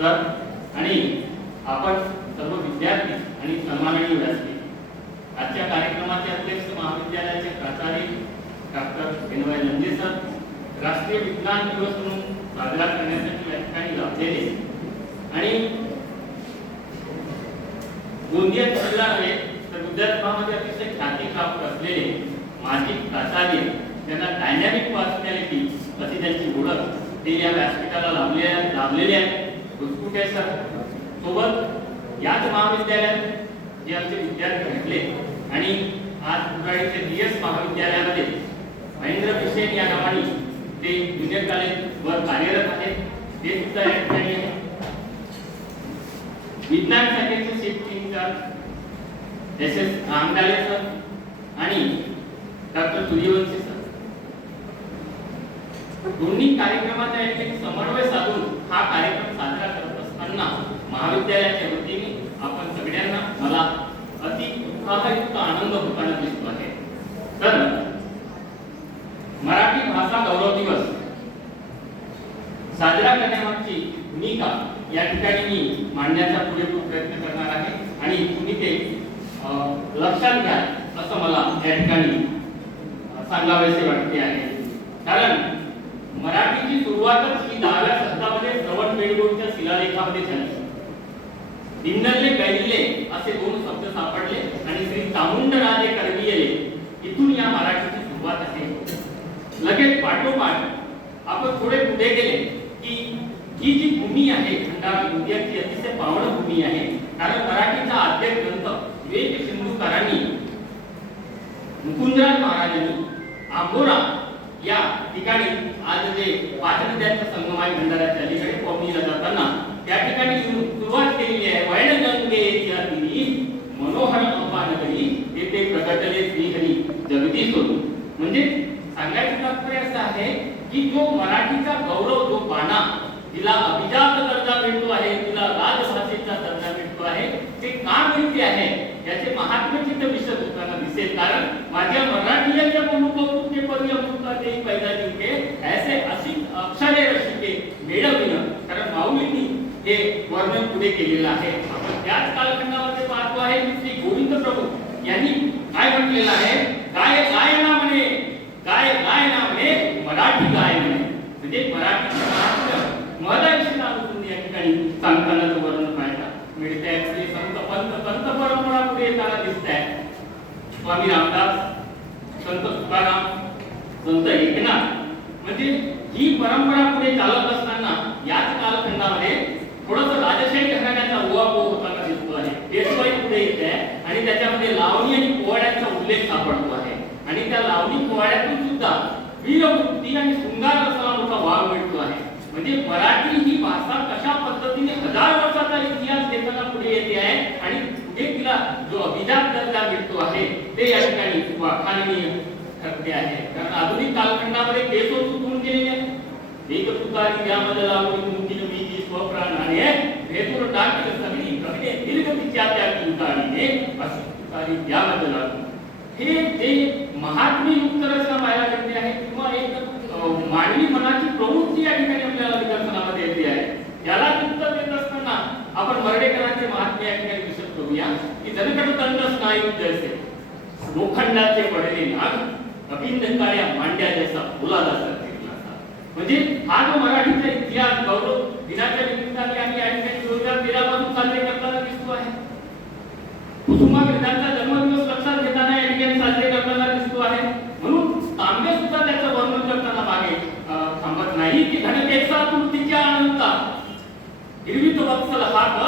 Sir आणि आपण सर्व विद्यार्थी आणि सन्माननीय व्यासपीठ आजच्या कार्यक्रमाचे अध्यक्ष महाविद्यालयाचे प्राचार्य डॉक्टर विनोय लंजे सर, राष्ट्रीय विज्ञान दिवस म्हणून साजरा करण्यासाठी या ठिकाणी लाभलेले आणि गोंदिया जिल्हा नव्हे तर विद्यापीठामध्ये अतिशय ख्याती प्राप्त असलेले माजी प्राचार्य, त्यांना डायनॅमिक पर्सनॅलिटी अशी त्यांची ओळख, ते या व्यासपीठाला लाभलेले आहेत. गुसकुटे सर सोबत याच महाविद्यालयात जे आमचे विद्यार्थी भेटले आणि आज कुडाळीचे डीएस महाविद्यालयामध्ये महेंद्र बिसेन या नावाने ते ज्युनियर कॉलेज वर कार्यरत आहेत. ते सुद्धा या ठिकाणी विज्ञान शाखेचे शिफ्ट इन्चार्ज एस रामडाले सर आणि डॉक्टर सूर्यवंशी सर, दोन्ही कार्यक्रमाचा एक समन्वय साधून हा कार्यक्रम साजरा करत असताना महाविद्यालयाच्या वतीने आपण सगळ्यांना मला अति उत्साहयुक्त आनंद होताना दिसतो आहे. तर मराठी भाषा गौरव दिवस साजरा करण्यामागची भूमिका या ठिकाणी मी मांडण्याचा पुरेपूर प्रयत्न करणार आहे आणि तुम्ही ते लक्षात घ्या असं मला या ठिकाणी सांगावेसे वाटते आहे. कारण मराठीची सुरुवातच ही 10व्या शतकामध्ये श्रवण बेळगोळच्या शिलालेखामध्ये झाली. दिंडले गैरिले असे दोन शब्द सापडले आणि श्री चामुंडराजे करविले इथून या मराठीची सुरुवात आहे. लगेच पाठोपाठ आपण थोडे पुढे गेले की ही जी भूमी आहे खंडाळा गोंदियाची अतिशय पावन भूमी आहे. कारण मराठीचा आद्य ग्रंथ विवेक सिंधुकारांनी मुकुंदराज महाराजांनी आंबोरा या ठिकाणी आज जे 5 नद्यांचा संगम आहे भंडाऱ्याच्या अलीकडे पवनीला जाताना त्या ठिकाणी सुरुवात केलेली आहे. वैनगंगेच्या तीरी मनोहर अंबानगरी येथे प्रकटले श्रीहरी जगदीश होतो. म्हणजे सांगायचं तात्पर्य असं आहे की जो मराठीचा गौरव, जो बाणा जिला अभिजात दर्जा मिळतो आहे, तिला राजभाषेचा दर्जा मिळतो आहे, ते का मिळते आहे याचे महात्म्य चित्र विशद होताना दिसेल. कारण माझ्या मराठीच्या बोलूके परी अमृता ते पैदा जिंके ऐसे अशी अक्षरे रसिके मिळविणं. कारण माऊलींनी हे वर्णन पुढे केलेलं आहे. आपण त्याच कालखंडामध्ये पाहतो आहे की श्री गोविंद प्रभू यांनी काय म्हटलेलं आहे, गाय गाय ना म्हणे, गाय गाय ना म्हणे, मराठी गाय म्हणे. म्हणजे मराठीचे महात्म्य महदाविषयी अनुकूल या ठिकाणी सांगतानाचं वर्णन पाहायला मिळते. श्री संत पंत परंपरा पुढे येताना दिसत आहे. स्वामी रामदास, संत तुकाराम, संत एकनाथ, म्हणजे ही परंपरा पुढे चालत असताना याच कालखंडामध्ये थोडंसं राजशाही घराण्याचा उहापोह होताना दिसतो आहे. पेशवाई पुढे येते आहे आणि त्याच्यामध्ये लावणी आणि पोवाड्यांचा उल्लेख सापडतो आहे. आणि त्या लावणी पोवाड्यातून सुद्धा वीरवृत्ती आणि शृंगार रसाला मोठा वाव मिळतो आहे. म्हणजे मराठी ही भाषा कशा पद्धतीने 1000 वर्षाचा इतिहास देताना पुढे येते आहे आणि पुढे तिला जो अभिजात दर्जा मिळतो आहे ते या ठिकाणी वाखाणनीय ठरते आहे. कारण आधुनिक कालखंडामध्ये केसो सुटून गेलेले आहे. एक तुकारी यामध्ये लागून मुंगिन वीजी स्वप्राणाने भेतूर टाकील सगळी कविने दीर्घतीच्या त्या तुकारीने अशी तुकारी यामध्ये लागून हे जे महात्मी युक्त रचना पाहायला मिळते आहे किंवा एक मानवी मनाची प्रवृत्ती या ठिकाणी आपल्याला निदर्शनामध्ये येते आहे. याला उत्तर देत असताना आपण मर्डेकरांचे महात्म्य या ठिकाणी विशद करूया की जनकटदंड स्नायू जैसे लोखंडाचे पडले नाग अभिंद काळ्या मांड्या जैसा फुलाला सरकेला. म्हणजे हा जो मराठीचा इतिहास गौरव दिनाच्या निमित्ताने आम्ही या ठिकाणी 2013 पासून साजरे करताना दिसतो आहे. कुसुमाग्रजांचा जन्मदिवस लक्षात घेताना या ठिकाणी साजरे करताना दिसतो आहे. म्हणून तांबे सुद्धा त्याचं वर्णन करताना मागे थांबत नाही की धनकेचा तुमतीच्या अनंता हिरवीत वत्सल हात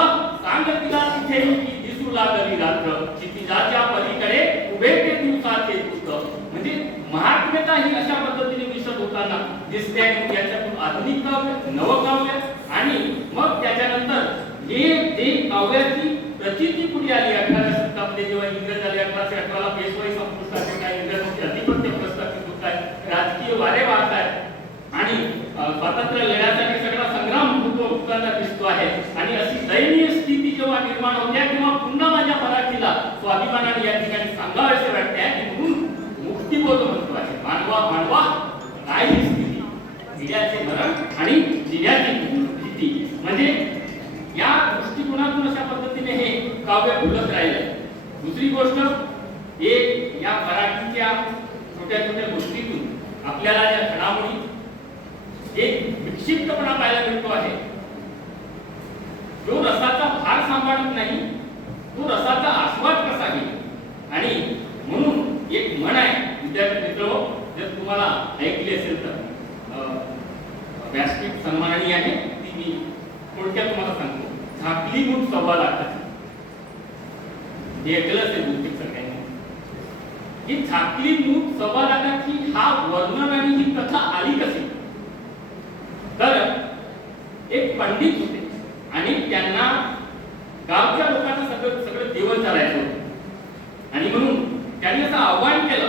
सांग तिला तिथे की दिसू लागली रात्र क्षितिजाच्या पलीकडे उभे ते दिवसाचे पुस्तक. म्हणजे महात्म्यता ही अशा पद्धतीने विशद होताना दिसते आहे. याच्यातून आधुनिक काव्य, नवकाव्य आणि मग त्याच्यानंतर हे जे काव्याची प्रचिती पुढे आली 18व्या शतकामध्ये जेव्हा इंग्रज आले. 1818 ला पेशवाई संपुष्टात येत आहे, इंग्रजांचे अधिपत्य प्रस्थापित होत आहे, राजकीय वारे वाहत आहेत आणि स्वातंत्र्य लढ्यासाठी सगळा संग्राम होताना दिसतो आहे. आणि अशी दयनीय स्थिती जेव्हा निर्माण होते तेव्हा पुन्हा माझ्या मराठीला स्वाभिमानाने या ठिकाणी सांगावयाचे वाटते आहे. म्हणून मुक्तिबोध म्हणतो आहे, मानवा मानवा काय ही स्थिती, जिऱ्याचे मरण आणि जिऱ्याची भीती. म्हणजे या दृष्टिकोनातून अशा पद्धतीने हे काव्य फुलत राहिलं. दुसरी गोष्ट, एक या मराठीच्या छोट्या छोट्या गोष्टीतून आपल्याला या घडामोडी एक विक्षिप्तपणा पाहायला मिळतो आहे. जो रसाचा भार सांभाळत नाही तो रसाचा आस्वाद कसा घेईल. आणि म्हणून एक म्हण आहे विद्यार्थी मित्र, जर तुम्हाला ऐकली असेल तर व्यासपीठ सन्माननीय आहे, ती मी थोडक्यात तुम्हाला सांगतो. झाकली मूठ सव्वा लाखाची, हे ऐकलं असेल बहुतेक सगळ्यांनी. ही झाकली मूठ सव्वा लाखाची हा वर्णन आणि ही कथा आली कशी. तर एक पंडित होते आणि त्यांना गावच्या लोकांना सगळं जेवण चालायचं होतं. आणि म्हणून त्यांनी असं आव्हान केलं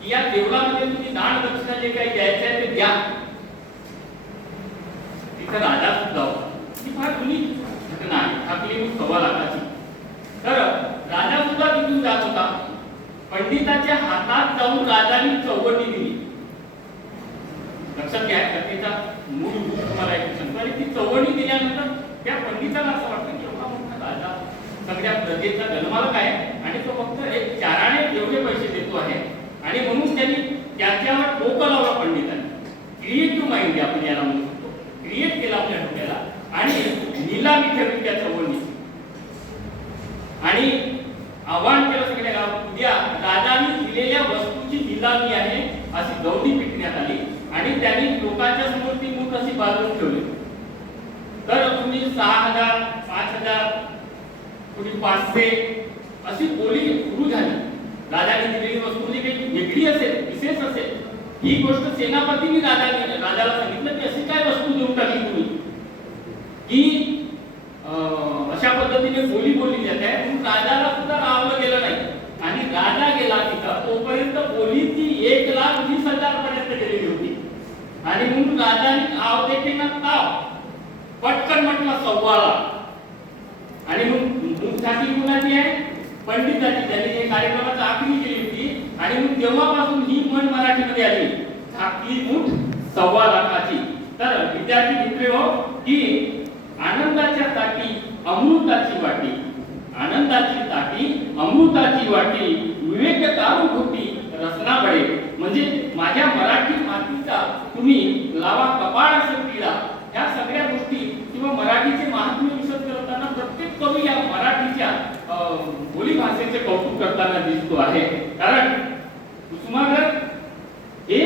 की या देवळामध्ये तुम्ही दान दक्षिणा जे काही द्यायचं आहे ते द्या. तिथं राजा सुद्धा होता. ही फार जुनी घटना आहे, झाकली मूठ सव्वा लाखाची. तर राजा सुद्धा तिथून जात होता. पंडिताच्या हातात जाऊन राजाने चौवटी दिली. लक्षात घ्या, कथेचा मूळ तुम्हाला एक सांगतो. आणि ती चौवटी दिल्यानंतर त्या पंडिताला असं वाटतं की एवढा मोठा राजा, सगळ्या प्रजेचा जन्मालक आहे आणि तो फक्त एक चाराने एवढे पैसे देतो आहे. आणि म्हणून त्यांनी त्याच्यावर डोकं लावलं पंडितांनी. क्रिएटिव्ह माइंड आपण याला म्हणू शकतो. क्रिएट केला आपल्या डोक्याला आणि निलामी ठेवली त्या चौवटीची. आणि आव्हान केलं सगळ्या गावात, उद्या राजाने दिलेल्या वस्तूची निलामी आहे अशी गौरी पिटण्यात आली. आणि त्यांनी लोकांच्या समोर ती मूठ अशी बांधून ठेवली. तर तुम्ही 6,000, 5,000, कुणी 500 अशी बोली सुरू झाली. राजाने दिलेली वस्तू जी काही वेगळी असेल, विशेष असेल, ही गोष्ट सेनापतींनी राजाला सांगितलं की अशी काय वस्तू देऊन टाकली तुम्ही की अशा पद्धतीने बोली बोलली जाते आहे. म्हणून राजाला सुद्धा रावलं गेलं नाही. आणि राजा गेला तिथं तोपर्यंत बोलीची 1,20,000 पर्यंत गेलेली होती. आणि म्हणून राजाने आव देखेना ताव पटकन म्हटलं 1.25 लाख. आणि मग मुख्याची कुणाची आहे, पंडिताची, ज्यांनी हे कार्यक्रमाची आखणी केली होती. आणि मग तेव्हापासून ही म्हण मराठीमध्ये आली, झाकली मूठ 1.25 लाखाची. तर विद्यार्थी मित्र हो, की आनंदाच्या ताटी अमृताची वाटी, आनंदाची ताटी अमृताची वाटी, विवेक तारू घोटी रसना बळे. म्हणजे माझ्या मराठी मातीचा तुम्ही लावा कपाळ असं पिळा. ह्या सगळ्या गोष्टी किंवा मराठीचे महात्म्य विशद करताना प्रत्येक कवी या मराठीच्या बोली भाषेचे कौतुक करताना दिसतो आहे. कारण कुसुमाग्रज हे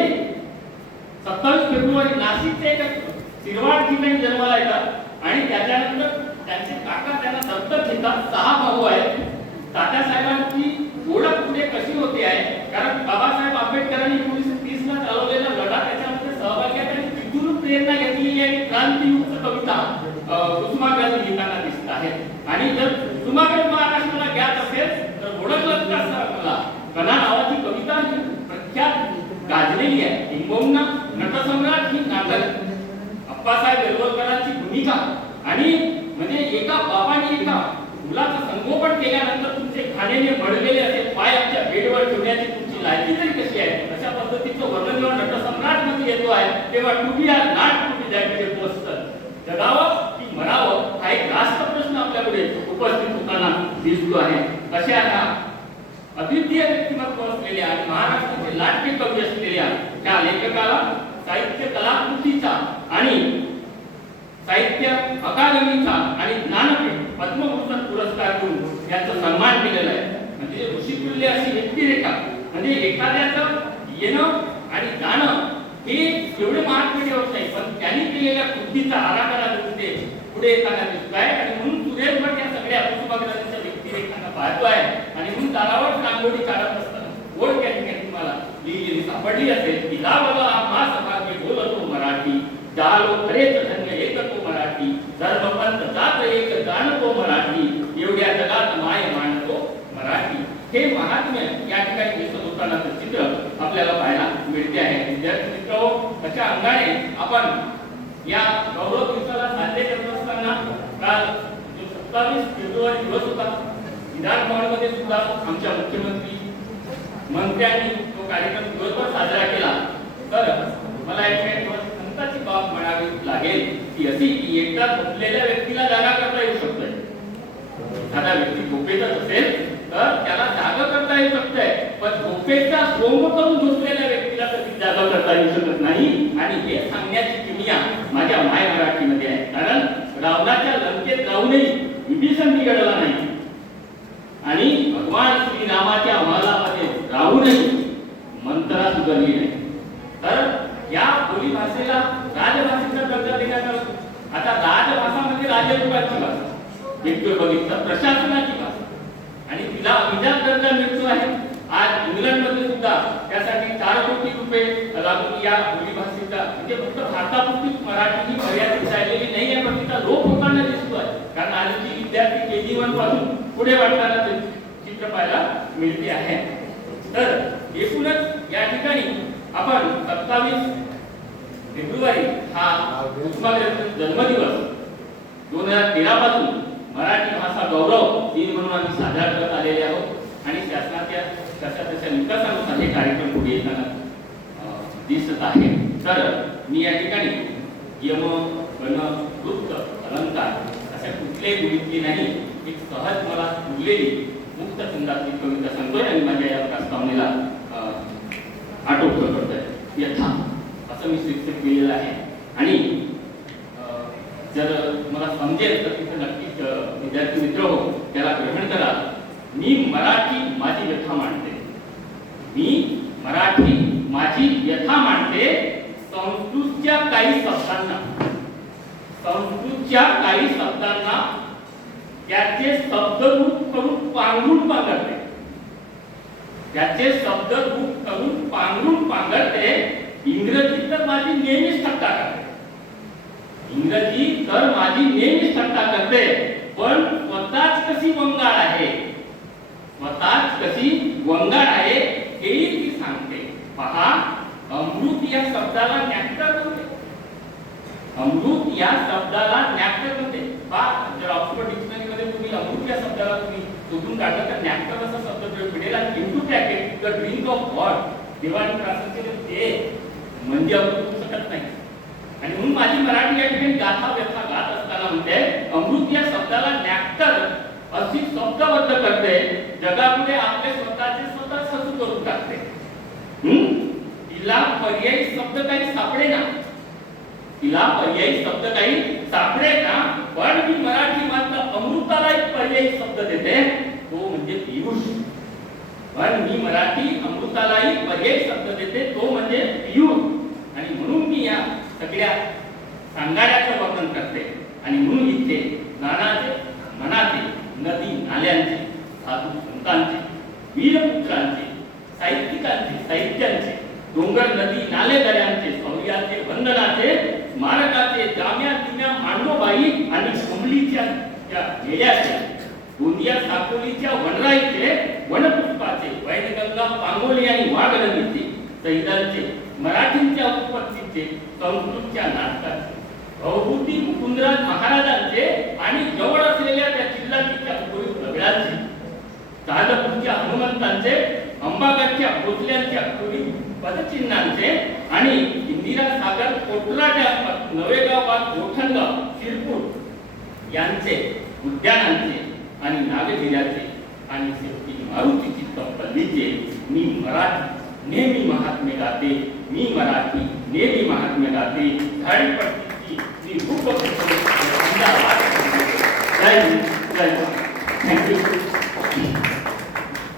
27 फेब्रुवारी नाशिकचे एक शिरवाड ठिकाणी जन्माला येतात. आणि त्याच्यानंतर त्यांचे काका त्यांना दत्तक घेतात. 6 भाऊ आहेत. तात्यासाहेबांची ओळख पुढे कशी होते आहे, कारण बाबासाहेब आंबेडकरांनी 1930 ला चालवलेला लढा त्याच्यामध्ये सहभागी आहेत आणि तिथून प्रेरणा घेतलेली आहे. क्रांतियुक्त कविता कुसुमाग्रज लिहिताना दिसत आहेत. आणि जर कुसुमाग्रज महाराष्ट्राला ज्ञात असेल तर ओळखलंच का सर मला, कणा नावाची कविता ही प्रख्यात गाजलेली आहे. किंबहुना नटसम्राट ही नाटक, अप्पासाहेब बेलवलकरांची भूमिका. आणि म्हणजे एका बाबाने एका मुलाचं संगोपन केल्यानंतर तुमचे खाण्याने बळलेले असे पाय आमच्या बेडवर ठेवण्याची तुमची लायकी तरी कशी आहे, अशा पद्धतीचं वर्णन जेव्हा नटसम्राट मध्ये येतो आहे तेव्हा टू या नाट टू बी दॅट पोस्टर, जगावं की मरावं, हा एक राष्ट्र प्रश्न आपल्यापुढे उपस्थित होताना दिसतो आहे. अशा ह्या अद्वितीय व्यक्तिमत्व असलेल्या आणि महाराष्ट्राचे लाडके कवी असलेल्या त्या लेखकाला साहित्य कलाकृतीचा आणि साहित्य अकादमीचा आणि ज्ञानपीठ पद्मभूषण पुरस्कार देऊन यांचा सन्मान केलेला आहे. म्हणजे ऋषितुल्य अशी व्यक्तिरेखा, म्हणजे एखाद्याचं येणं आणि जाणं हे एवढे महात्म्य ठेवत नाही, पण त्यांनी केलेल्या कृतीचा आराखडा दिसते पुढे येताना दिसतो आहे. आणि म्हणून सुरेश भट या सगळ्या कुसुमाग्रजांच्या व्यक्तिरेखांना पाहतो आहे. आणि म्हणून दारावर रांगोळी काढत असताना ओढ त्या ठिकाणी तुम्हाला लिहिलेली सापडली असेल की लावला मा सभाग्य बोलतो मराठी, जालो खरेच धन्य एक तो मराठी, धर्मपंथ जात एक जाणतो मराठी, एवढ्या जगात माय मानतो मराठी. हे महात्म्य या ठिकाणी दिसत होताना चित्र आपल्याला पाहायला मिळते आहे. विद्यार्थी मित्र, अशा अंगाने आपण या गौरव दिवसाला साजरे करत असताना काल जो 27 फेब्रुवारी दिवस होता, विधान भवनामध्ये सुद्धा आमच्या मुख्यमंत्री मंत्र्यांनी तो कार्यक्रम दिवसभर साजरा केला. तर मला या ठिकाणी महत्वाची बाब म्हणावी लागेल ती अशी की एकदा झोपलेल्या व्यक्तीला जागा करता येऊ शकतोय. एखादा व्यक्ती झोपेतच असेल तर त्याला जागा करता येऊ शकतंय, पण झोपेचा सोंग करून झोपलेल्या व्यक्तीला कधी जागा करता येऊ शकत नाही. आणि हे सांगण्याची किमया माझ्या माय मराठीमध्ये आहे. कारण रावणाच्या लंकेत राहूनही विभीषण बिघडला नाही आणि भगवान श्रीरामाच्या महालामध्ये राहूनही मंत्रा सुधारली नाही. तर या बोली भाषेला राजभाषेचा दर्जा देण्यात आला. आता राजभाषामध्ये राजरूपाची भाषा, एक बघितलं प्रशासनाची भाषा, आणि तिला अभिजात दर्जा मिळतो आहे. आज इंग्लंडमध्ये सुद्धा त्यासाठी 4 कोटी रुपये लागून या बोली भाषेचा, म्हणजे फक्त भारतापुरतीच मराठी ही मर्यादित राहिलेली नाही आहे, पण तिचा लोप होताना दिसतो आहे. कारण आजची विद्यार्थी KG1 पासून पुढे वाढताना ते चित्र पाहायला मिळते आहे. तर एकूणच या ठिकाणी आपण 27 फेब्रुवारी हा कुसुमाग्रजांचा जन्मदिवस 2013 पासून मराठी भाषा गौरव दिन म्हणून आम्ही साजरा करत आलेले आहोत. आणि शासनाच्या तशा निकषानुसार हे कार्यक्रम पुढे येताना दिसत आहे. तर मी या ठिकाणी यम गण वृत्त अलंकार अशा कुठल्याही बोलीतली नाही, एक सहज मला उरलेली मुक्त छंदातली कविता सांगतोय आणि माझ्या या प्रस्तावनेला आटोपतो करतोय. यथा असं मी शीर्षक दिलेलं आहे. आणि जर मला समजेल तर तिथे नक्कीच विद्यार्थी मित्र हो त्याला ग्रहण करा. मी मराठी माझी व्यथा मांडते, मी मराठी माझी व्यथा मांडते. संस्कृतच्या काही शब्दांना त्याचे शब्दरूप करून पांघरून पांघरते. इंग्रजी तर माझी नेहमीच थट्टा करते, पण स्वतःच कशी वंगाळ आहे हेही ती सांगते. पहा, अमृत या शब्दाला न्याक्टर म्हणते. पहा, जर ऑक्सफोर्ड डिक्शनरी मध्ये तुम्ही अमृत या शब्दाला तुम्ही शोधून काढलं तर न्याक्टर असा शब्द मिळेल. Into bracket the drink of God, देवाने प्रार्थना केली ते म्हणजे अमृत होऊ शकत नाही. आणि म्हणून माझी मराठी या ठिकाणी गाथा व्यथा गात असताना म्हणते, अमृत या शब्दाला न्याक्टर अशी शब्दबद्ध करते, जगापुढे आपले स्वतःचे स्वतः ससू करून टाकते. तिला पर्यायी शब्द काही सापडेना, पण मी मराठी मात्र अमृताला एक पर्यायी शब्द देते, तो म्हणजे पियुष. आणि म्हणून मी या सगळ्या सांगाड्याचं वर्णन करते. आणि म्हणून इथे नानाचे मनाचे, नदी नाल्यांचे, साधू संतांचे, वीरपुत्रांचे, साहित्यांचे, डोंगर नदी नाले दऱ्यांचे, शौर्याचे, वंदनाचे, स्मारकाचे, जाम्या दिम्या मांडोबाई आणि कमलीच्या त्या मेळ्याचे, गोंदिया साकोलीच्या वनराईचे, वनपुष्पाचे, वैनगंगा पांगोली आणि वाघनदीचे, सैदांचे, मराठींच्या उत्पत्तीचे, संस्कृतच्या नाटकाचे, भवभूती मुकुंदराज महाराजांचे आणि जवळ असलेल्या त्या जिल्हाच्या दगडांचे, ताजपूरच्या हनुमंतांचे, अंबागडच्या भोसल्यांच्या पदचिन्हांचे आणि इंदिरा सागर कोटराच्या नवेगाव गोठणगाव शिरपूर यांचे उद्यानांचे आणि नागझिऱ्याचे आणि शेवटी मारुतीची तपल्लीचे मी मराठी नेहमी महात्म्य गाते, मी मराठी नेहमी महात्म्य गाते. झाडी पडतीची मी भूक जय हिंद, जय भारत. थँक्यू.